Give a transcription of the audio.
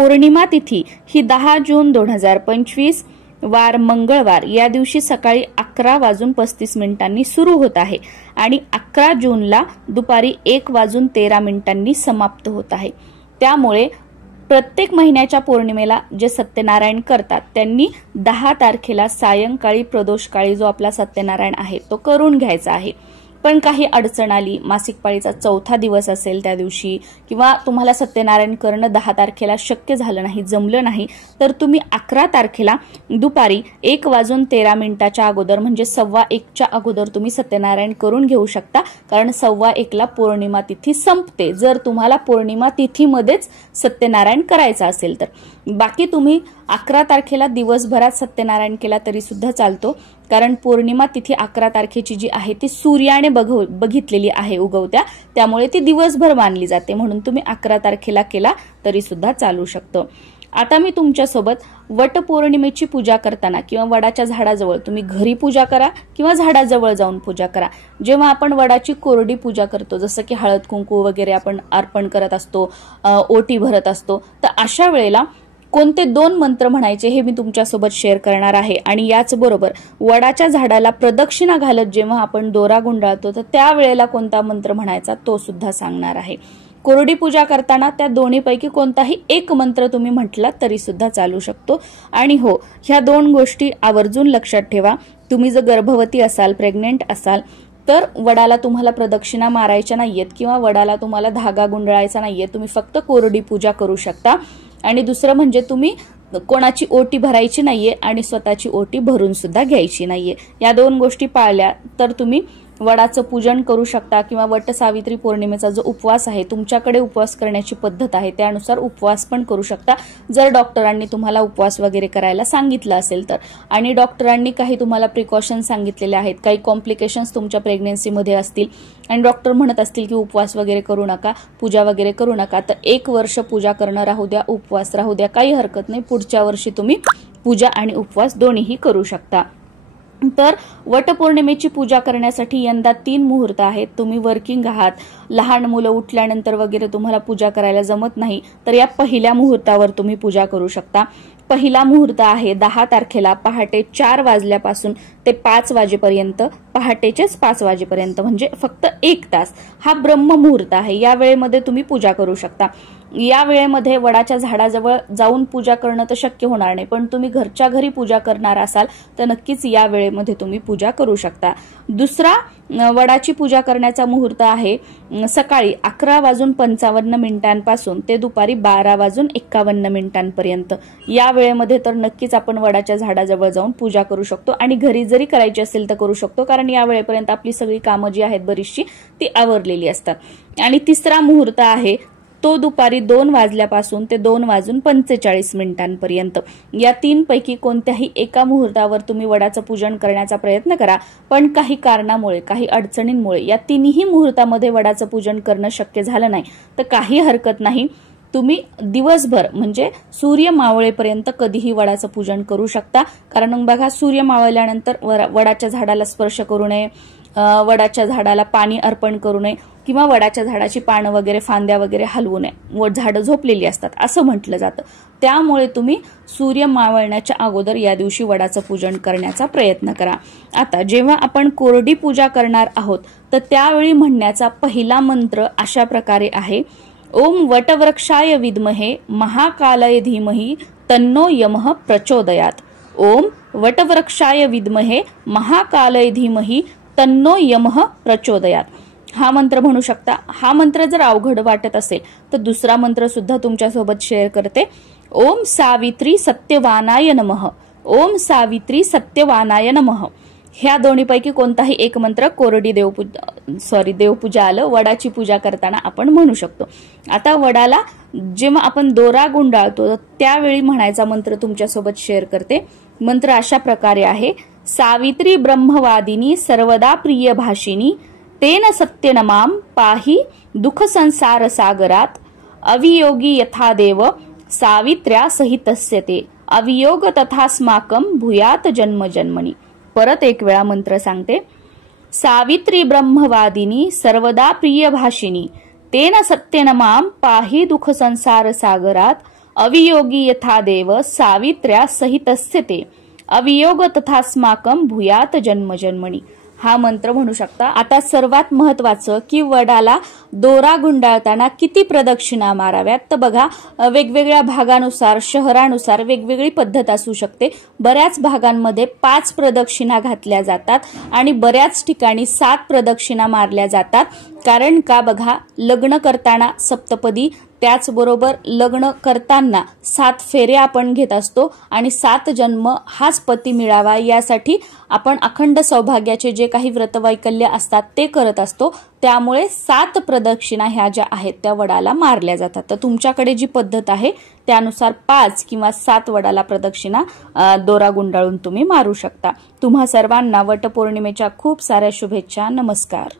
पौर्णिमा तिथी ही 10 जून 2025 वार मंगळवार या दिवशी सकाळी 11:35 सुरू होत आहे आणि 11 जूनला दुपारी 1:13 समाप्त होत आहे। त्यामुळे प्रत्येक महिन्याच्या पौर्णिमेला जे सत्यनारायण करतात त्यांनी 10 तारखेला सायंकाळी प्रदोषकाळी जो आपला सत्यनारायण आहे तो करून घ्यायचा आहे। पण काही अडचण आली, मासिक पाळीचा चौथा दिवस असेल त्या दिवशी, किंवा तुम्हाला सत्यनारायण करणं 10 तारखेला शक्य झालं नाही, जमलं नाही, तर तुम्ही 11 तारखेला दुपारी 1:13 अगोदर म्हणजे 1:15 अगोदर तुम्ही सत्यनारायण करून घेऊ शकता, कारण 1:15 पौर्णिमा तिथी संपते जर तुम्हाला पौर्णिमा तिथीमध्येच सत्यनारायण करायचं असेल तर। बाकी तुम्ही 11 तारखेला दिवसभरात सत्यनारायण केला तरी सुद्धा चालतो, कारण पौर्णिमा तिथी 11 तारखेची जी आहे ती सूर्याने बघितलेली आहे उगवत्या, त्यामुळे ती दिवसभर मानली जाते, म्हणून तुम्ही 11 तारखेला केला तरी सुद्धा चालू शकतो। आता मी तुमच्यासोबत वटपौर्णिमेची पूजा करताना किंवा वडाच्या झाडाजवळ तुम्ही घरी पूजा करा किंवा झाडाजवळ जाऊन पूजा करा, जेव्हा आपण वडाची कोरडी पूजा करतो, जसं की हळद कुंकू वगैरे आपण अर्पण करत असतो, ओटी भरत असतो, तर अशा वेळेला कोणते 2 मंत्र म्हणायचे हे मी तुमच्यासोबत शेअर करणार आहे। आणि याचबरोबर वडाच्या झाडाला प्रदक्षिणा घालत जेव्हा आपण दोरा गुंडाळतो तर त्यावेळेला कोणता मंत्र म्हणायचा तो सुद्धा सांगणार आहे। कोरडी पूजा करताना त्या दोन्हीपैकी कोणताही एक मंत्र तुम्ही म्हटलात तरी सुद्धा चालू शकतो। आणि हो, ह्या 2 गोष्टी आवर्जून लक्षात ठेवा। तुम्ही जर गर्भवती असाल, प्रेग्नेंट असाल तर वडाला तुम्हाला प्रदक्षिणा मारायच्या नाहीयेत किंवा वडाला तुम्हाला धागा गुंडाळायचा नाहीये, तुम्ही फक्त कोरडी पूजा करू शकता। आणि दुसरं म्हणजे तुम्ही कोणाची ओटी भरायची नाहीये आणि स्वतःची ओटी भरून सुद्धा घ्यायची नाहीये। या 2 गोष्टी पाळल्या तर तुम्ही वडाचं पूजन करू शकता किंवा वट सावित्री पौर्णिमेचा जो उपवास आहे, तुमच्याकडे उपवास करण्याची पद्धत आहे त्यानुसार उपवास पण करू शकता, जर डॉक्टरांनी तुम्हाला उपवास वगैरे करायला सांगितलं असेल तर। आणि डॉक्टरांनी काही तुम्हाला प्रिकॉशन सांगितलेले आहेत, काही कॉम्प्लिकेशन्स तुमच्या प्रेग्नन्सीमध्ये असतील आणि डॉक्टर म्हणत असतील की उपवास वगैरे करू नका, पूजा वगैरे करू नका, तर 1 वर्ष पूजा करणं राहू द्या, उपवास राहू द्या, काही हरकत नाही, पुढच्या वर्षी तुम्ही पूजा आणि उपवास दोन्हीही करू शकता। तर वटपौर्णिमेची पूजा करण्यासाठी यंदा 3 मुहूर्त आहेत। तुम्ही वर्किंग आहात, लहान मुलं उठल्यानंतर वगैरे तुम्हाला पूजा करायला जमत नाही, तर या पहिल्या मुहूर्तावर तुम्ही पूजा करू शकता। पहिला मुहूर्त आहे 10 तारखेला पहाटे 4 वाजल्यापासून ते 5 वाजेपर्यंत, पहाटेचेच 5 वाजेपर्यंत म्हणजे फक्त 1 तास हा ब्रह्म मुहूर्त आहे। या वेळेमध्ये तुम्ही पूजा करू शकता। या वेळेमध्ये वडाच्या झाडाजवळ जाऊन पूजा करणं तर शक्य होणार नाही, पण तुम्ही घरच्या घरी पूजा करणार असाल तर नक्कीच या वेळेमध्ये तुम्ही पूजा करू शकता। दुसरा वडाची पूजा करण्याचा मुहूर्त आहे सकाळी 11:55 पासून ते दुपारी 12:51 या वेळेमध्ये तर नक्कीच आपण वडाच्या झाडाजवळ जाऊन पूजा करू शकतो आणि घरी जरी करायची असेल तर करू शकतो, कारण या वेळेपर्यंत आपली सगळी कामं जी आहेत बरीचशी ती आवरलेली असतात। आणि तिसरा मुहूर्त आहे तो दुपारी 2 वाजल्यापासून ते 2:45 या 3 पैकी कोणत्याही एका मुहूर्तावर तुम्ही वडाचं पूजन करण्याचा प्रयत्न करा, पण काही कारणामुळे, काही अडचणींमुळे या 3ही मुहूर्तामध्ये वडाचं पूजन करणं शक्य झालं नाही तर काही हरकत नाही, तुम्ही दिवसभर म्हणजे सूर्य मावळेपर्यंत कधीही वडाचं पूजन करू शकता। कारण बघा, सूर्य मावळल्यानंतर वडाच्या झाडाला स्पर्श करू नये, वडाच्या झाडाला पाणी अर्पण करू नये किंवा वडाच्या झाडाची पानं वगैरे, फांद्या वगैरे हलवू नये, झाडं झोपलेली असतात असं म्हटलं जातं। त्यामुळे तुम्ही सूर्य मावळण्याच्या अगोदर या दिवशी वडाचं पूजन करण्याचा प्रयत्न करा। आता जेव्हा आपण कोरडी पूजा करणार आहोत तर त्यावेळी म्हणण्याचा पहिला मंत्र अशा प्रकारे आहे, ओम वटवृक्षाय विद्महे महाकालाय धीमहि तन्नो यमः प्रचोदयात्। ओम वटवृक्षाय विद्महे महाकालाय धीमहि तन्नो यमः प्रचोदयात् हा मंत्र म्हणू शकता। हा मंत्र जर अवघड वाटत असेल तर दुसरा मंत्र सुद्धा तुमच्यासोबत शेअर करते, ओम सावित्री सत्यवानाय नमः, ओम सावित्री सत्यवानाय नमः। ह्या दोन्हीपैकी कोणताही एक मंत्र कोरडी देवपूजा आलं, वडाची पूजा करताना आपण म्हणू शकतो। आता वडाला जेव्हा आपण दोरा गुंडाळतो त्यावेळी म्हणायचा मंत्र तुमच्यासोबत शेअर करते। मंत्र अशा प्रकारे आहे, सावित्री ब्रह्मवादिनी सर्वदा प्रिय भाषिनी तेन सत्यनमाम पाहि दुःख संसार सागरात अवियोगी यथा देव सावित्र्या सहितस्य ते अवियोग तथास्माकं भूयात जन्म जन्मनी। परत एक वेळा मंत्र सांगते, सावित्री ब्रह्मवादिनी सर्वदा प्रिय भाषिनी तेन सत्यनमाम पाहि दुःख संसार सागरात अवियोगी यथा देव सावित्र्या सहितस्य ते अवियोग तथास्माकं भूयात जन्मजन्मनी हा मंत्र म्हणू शकता। आता सर्वात महत्वाचं की वडाला दोरा गुंडाळताना किती प्रदक्षिणा माराव्यात, तर बघा वेगवेगळ्या भागानुसार शहरानुसार वेगवेगळी पद्धत असू शकते। बऱ्याच भागांमध्ये 5 प्रदक्षिणा घातल्या जातात आणि बऱ्याच ठिकाणी 7 प्रदक्षिणा मारल्या जातात। कारण का बघा लग्न करताना सप्तपदी, त्याचबरोबर लग्न करताना 7 फेरे आपण घेत असतो आणि 7 जन्म हाच पती मिळावा यासाठी आपण अखंड सौभाग्याचे जे काही व्रतवैकल्य असतात ते करत असतो। त्यामुळे 7 प्रदक्षिणा ह्या ज्या आहेत त्या वडाला मारल्या जातात। तर तुमच्याकडे जी पद्धत आहे त्यानुसार 5 किंवा 7 वडाला प्रदक्षिणा दोरा गुंडाळून तुम्ही मारू शकता। तुम्हा सर्वांना वटपौर्णिमेच्या खूप साऱ्या शुभेच्छा। नमस्कार।